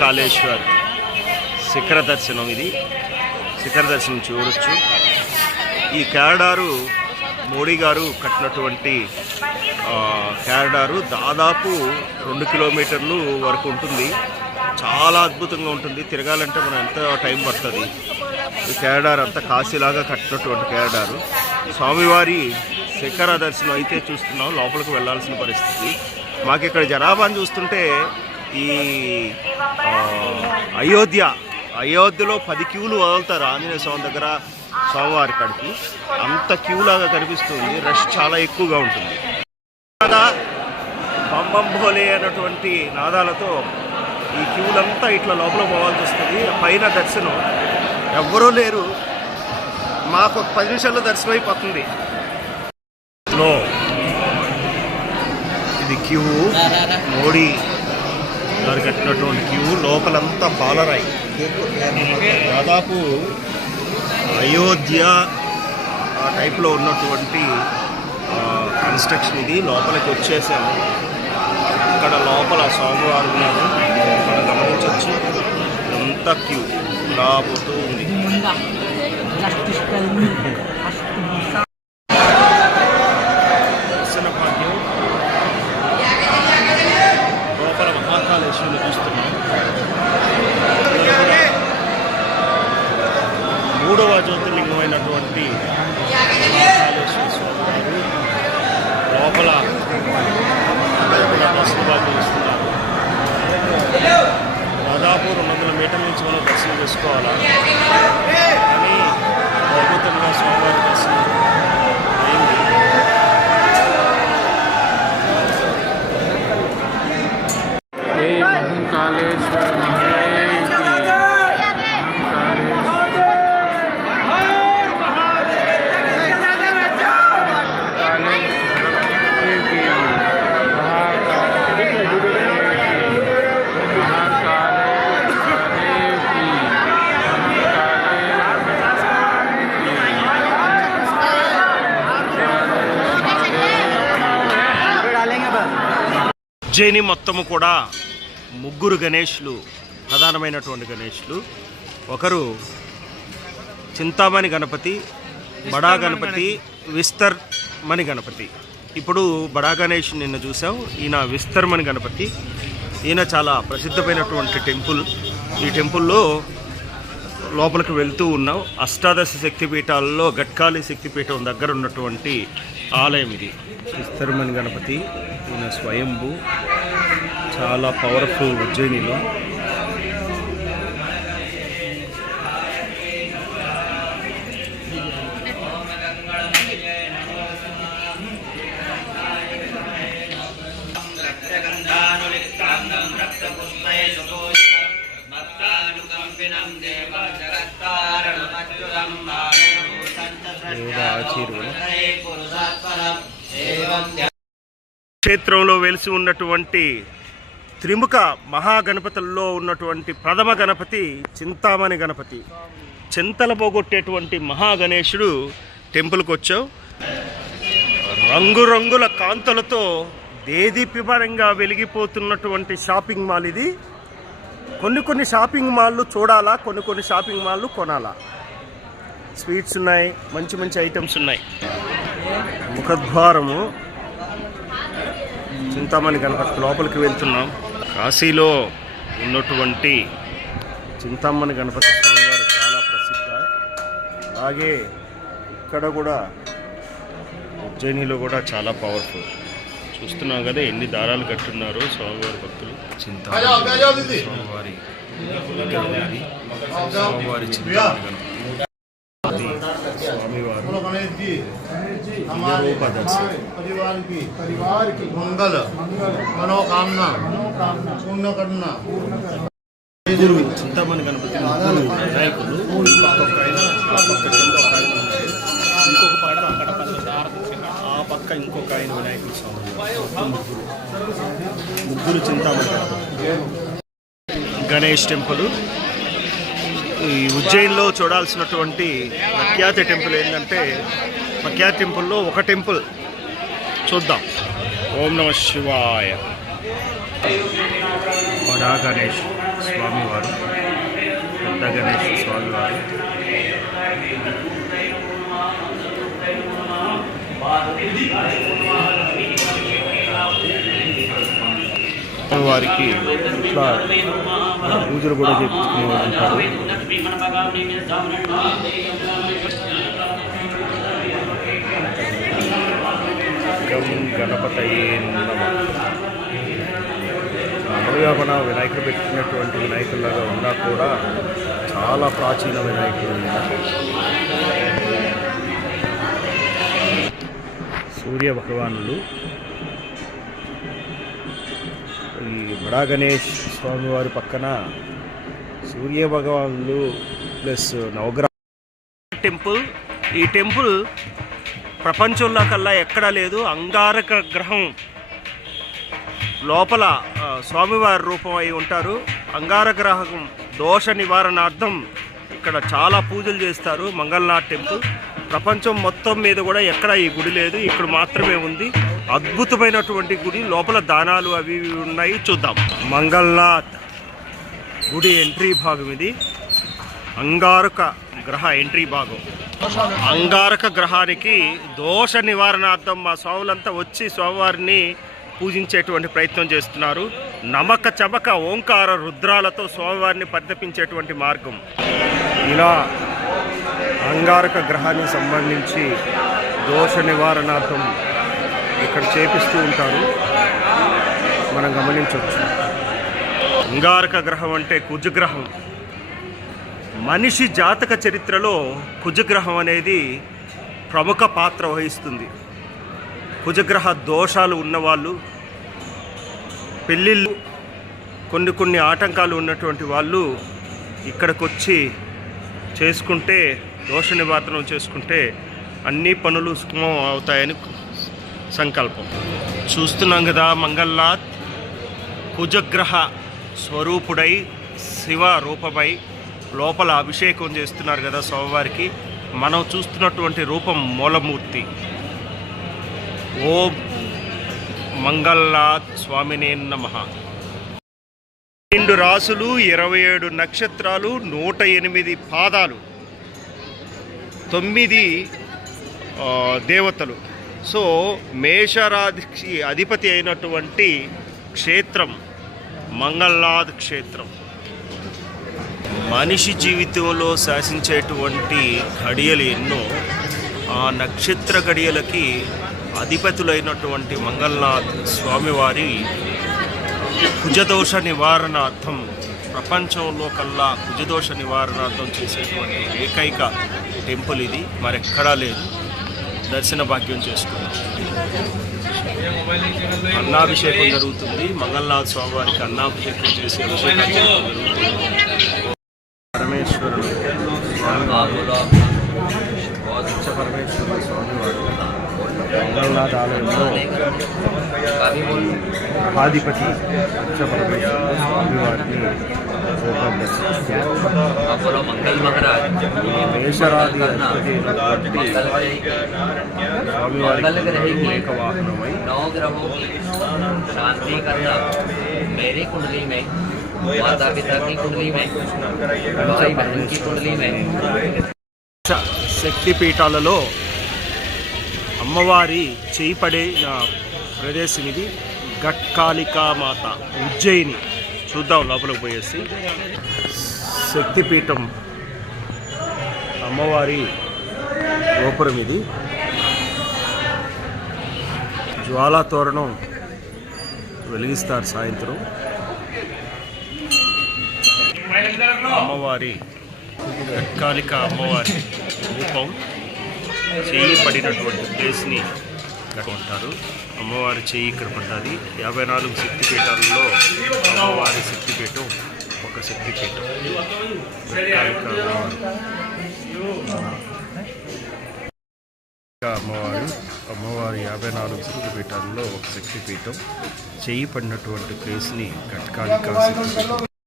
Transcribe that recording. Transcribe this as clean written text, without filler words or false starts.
మహాకాళేశ్వర్ శిఖర దర్శనం. ఇది శిఖర దర్శనం చూడొచ్చు. ఈ కారిడారు మోడీ గారు కట్టినటువంటి కారిడారు దాదాపు 2 కిలోమీటర్లు వరకు ఉంటుంది. చాలా అద్భుతంగా ఉంటుంది. తిరగాలంటే మనం ఎంత టైం పడుతుంది. ఈ కారిడార్ అంతా కాశీలాగా కట్టినటువంటి కారిడారు. స్వామివారి శిఖర దర్శనం అయితే చూస్తున్నాం. లోపలికి వెళ్ళాల్సిన పరిస్థితి. మాకు ఇక్కడ జనాభాను చూస్తుంటే ఈ అయోధ్యలో 10 క్యూలు వదులుతారు ఆంజనేయ స్వామి దగ్గర స్వామివారి కాడికి. అంత క్యూలాగా కనిపిస్తుంది. రష్ చాలా ఎక్కువగా ఉంటుంది. బంబం భోలే అన్నటువంటి నాదాలతో ఈ క్యూలంతా ఇట్లా లోపల పోవాల్సి వస్తుంది. పైన దర్శనం ఎవ్వరూ లేరు. మాకు 10 నిమిషాల్లో దర్శనం అయిపోతుంది. ఇది క్యూ మోడీ గారు కట్టినటువంటి క్యూ. లోపలంతా పాలరాయి. దాదాపు అయోధ్య ఆ టైప్లో ఉన్నటువంటి కన్స్ట్రక్షన్ ఇది. లోపలికి వచ్చేసాము. ఇక్కడ లోపల స్వామివారు ఉన్నారు. ఇక్కడ గమనించవచ్చు. అంతా క్యూ రాబోతూ ఉంది. దర్శన భాగ్యం. లోపల మహాకాళేశ్వరుని చూస్తున్నాం. 3వ జ్యోతిర్లింగమైనటువంటి మహాకాళేశ్వర స్వామి వారు లోపల దర్శన భాగ్యం ఇస్తున్నారు. దాదాపు 200 మీటర్ల నుంచి మనం దర్శనం చేసుకోవాలా. కానీ అద్భుతంగా స్వామివారి దర్శనం అయింది. ఉజ్జయిని మొత్తము కూడా 3 గణేష్లు, ప్రధానమైనటువంటి గణేష్లు. ఒకరు చింతామణి గణపతి, బడా గణపతి, విస్తర్మణి గణపతి. ఇప్పుడు బడా గణేష్ నిన్న చూసాం. ఈయన విస్తర్మణి గణపతి. ఈయన చాలా ప్రసిద్ధమైనటువంటి టెంపుల్. ఈ టెంపుల్లో లోపలికి వెళ్తూ ఉన్నాం. అష్టాదశ శక్తిపీఠాలలో గట్కాళి శక్తిపీఠం దగ్గర ఉన్నటువంటి ఆలయం ఇది. విస్తర్మణి గణపతి. ఈయన స్వయంభూ, చాలా పవర్ఫుల్ ఉజ్జయినిలో. క్షేత్రంలో వెలిసి ఉన్నటువంటి త్రిముఖ మహాగణపతుల్లో ఉన్నటువంటి ప్రథమ గణపతి చింతామణి గణపతి. చింతల పోగొట్టేటువంటి మహాగణేశుడు టెంపుల్కి వచ్చావు. రంగురంగుల కాంతులతో దేదీప్యమానంగా వెలిగిపోతున్నటువంటి షాపింగ్ మాల్ ఇది. కొన్ని షాపింగ్ మాల్లు చూడాలా, కొన్ని షాపింగ్ మాల్లు కొనాలా. స్వీట్స్ ఉన్నాయి, మంచి ఐటమ్స్ ఉన్నాయి. ముఖద్వారము చింతామణి గణపతి. లోపలికి వెళ్తున్నాం. కాశీలో ఉన్నటువంటి చింతామణి గణపతి స్వామివారు చాలా ప్రసిద్ధ. అలాగే ఇక్కడ కూడా ఉజ్జయినిలో కూడా చాలా పవర్ఫుల్. చూస్తున్నాం కదా ఎన్ని దారాలు కట్టున్నారో స్వామివారి భక్తులు. చింతామణి స్వామివారి చింతామణి గణపతి స్వామివారు రూప దర్శనం. మంగళ మనోకామన పూర్ణ కరుణ. చింతామణి గణపతి వినాయకులు. ఈ పక్క ఒక ఆయన, ఆ పక్క కింద ఒక ఆయన ఉన్నారు. ఇంకొక పక్క ఆ పక్క ఇంకొక ఆయన వినాయకుడు స్వామి. ముగ్గురు చింతామణి గణేష్ టెంపుల్. ఈ ఉజ్జయిన్లో చూడాల్సినటువంటి ప్రఖ్యాత టెంపుల్ ఏంటంటే, ప్రఖ్యాత టెంపుల్లో ఒక టెంపుల్ చూద్దాం. ఓం నమ శివాయ. బడా గణేష్ స్వామివారు, పెద్ద గణేష్ స్వామివారు. వారికి ఇట్లా పూజలు కూడా చేయించుకునే వాళ్ళు ఉంటారు. గణపతయే నమః. మామూలుగా మన వినాయకుడు పెట్టినటువంటి వినాయకులాగా ఉన్నా కూడా చాలా ప్రాచీన వినాయకుడు. సూర్య భగవానుడు. ఈ బడా గణేష్ స్వామివారి పక్కన సూర్య భగవానుడు ప్లస్ నవగ్రహ టెంపుల్. ఈ టెంపుల్ ప్రపంచంలో కల్లా ఎక్కడా లేదు. అంగారక గ్రహం లోపల స్వామివారి రూపం అయి ఉంటారు. అంగారక గ్రహం దోష నివారణార్థం ఇక్కడ చాలా పూజలు చేస్తారు. మంగళనాథ్ టెంపుల్ ప్రపంచం మొత్తం మీద కూడా ఎక్కడ ఈ గుడి లేదు, ఇక్కడ మాత్రమే ఉంది. అద్భుతమైనటువంటి గుడి. లోపల దానాలు అవి ఉన్నాయి, చూద్దాం. మంగళనాథ్ గుడి ఎంట్రీ భాగం ఇది. అంగారక గ్రహ ఎంట్రీ భాగం. అంగారక గ్రహానికి దోష నివారణార్థం మా స్వాములంతా వచ్చి స్వామివారిని పూజించేటువంటి ప్రయత్నం చేస్తున్నారు. నమక చమక ఓంకార రుద్రాలతో స్వామివారిని పరితపించేటువంటి మార్గం. ఇలా అంగారక గ్రహానికి సంబంధించి దోష నివారణార్థం ఇక్కడ చేపిస్తూ ఉంటారు, మనం గమనించవచ్చు. అంగారక గ్రహం అంటే కుజగ్రహం. మనిషి జాతక చరిత్రలో కుజగ్రహం అనేది ప్రముఖ పాత్ర వహిస్తుంది. కుజగ్రహ దోషాలు ఉన్నవాళ్ళు, పెళ్ళిళ్ళు, కొన్ని ఆటంకాలు ఉన్నటువంటి వాళ్ళు ఇక్కడికి వచ్చి చేసుకుంటే, దోష నివారణం చేసుకుంటే అన్ని పనులు సుఖమం అవుతాయని సంకల్పం. చూస్తున్నాం కదా, మంగళనాథ్ కుజగ్రహ స్వరూపుడై శివ రూపమై లోపల అభిషేకం చేస్తున్నారు కదా స్వామివారికి. మనం చూస్తున్నటువంటి రూపం మూలమూర్తి. ఓం మంగళనాథ్ స్వామినే నమః. 2 రాసులు, 27 నక్షత్రాలు, 108 పాదాలు, 9 దేవతలు. సో మేషరాశికి అధిపతి అయినటువంటి క్షేత్రం మంగళనాథ్ క్షేత్రం. మనిషి జీవితంలో శాసించేటువంటి ఘడియలు ఎన్నో. ఆ నక్షత్ర ఘడియలకి అధిపతులైనటువంటి మంగళనాథ్ స్వామివారి కుజదోష నివారణార్థం, ప్రపంచంలో కల్లా కుజదోష నివారణార్థం చేసేటువంటి ఏకైక టెంపుల్ ఇది, మరెక్కడా లేదు. దర్శన భాగ్యం చేసుకున్నాం. అన్నాభిషేకం జరుగుతుంది. మంగళనాథ్ స్వామివారికి అన్నాభిషేకం చేసి అభిషేకం జరుగుతుంది. పరమేశ్వరుడు పరమేశ్వరుడు స్వామివారు మంగళనాథ్ ఆలయంలో మహాధిపతి పరమేశ్వరుడు స్వామివారిని మేషరాది అధిపతి స్వామివారికి ఏక వాహనమై मेरी कुंडली में, माता पिता की कुंडली में, भाई बहन की कुंडली में. శక్తి పీఠాలలో అమ్మవారి చేయి పడిన ప్రదేశం ఇది. ఘట్కాళికామాత ఉజ్జయిని. చూద్దాం లోపలికి పోయేసి. శక్తిపీఠం అమ్మవారి గోపురం ఇది. జ్వాలా తోరణం వెలిగిస్తారు సాయంత్రం. అమ్మవారి ఘట్కాళిక అమ్మవారి రూపం చేయి పడినటువంటి ప్లేస్ని ఉంటారు. అమ్మవారి చేయి ఇక్కడ పడ్డది. 54 శక్తిపీఠాలలో అమ్మవారి శక్తిపీఠం ఒక శక్తిపీఠం. అమ్మవారి 54 శక్తిపీఠాలలో ఒక శక్తిపీఠం. చేయి పడినటువంటి ప్లేస్ని ఘట్కాళిక శక్తిపీఠం.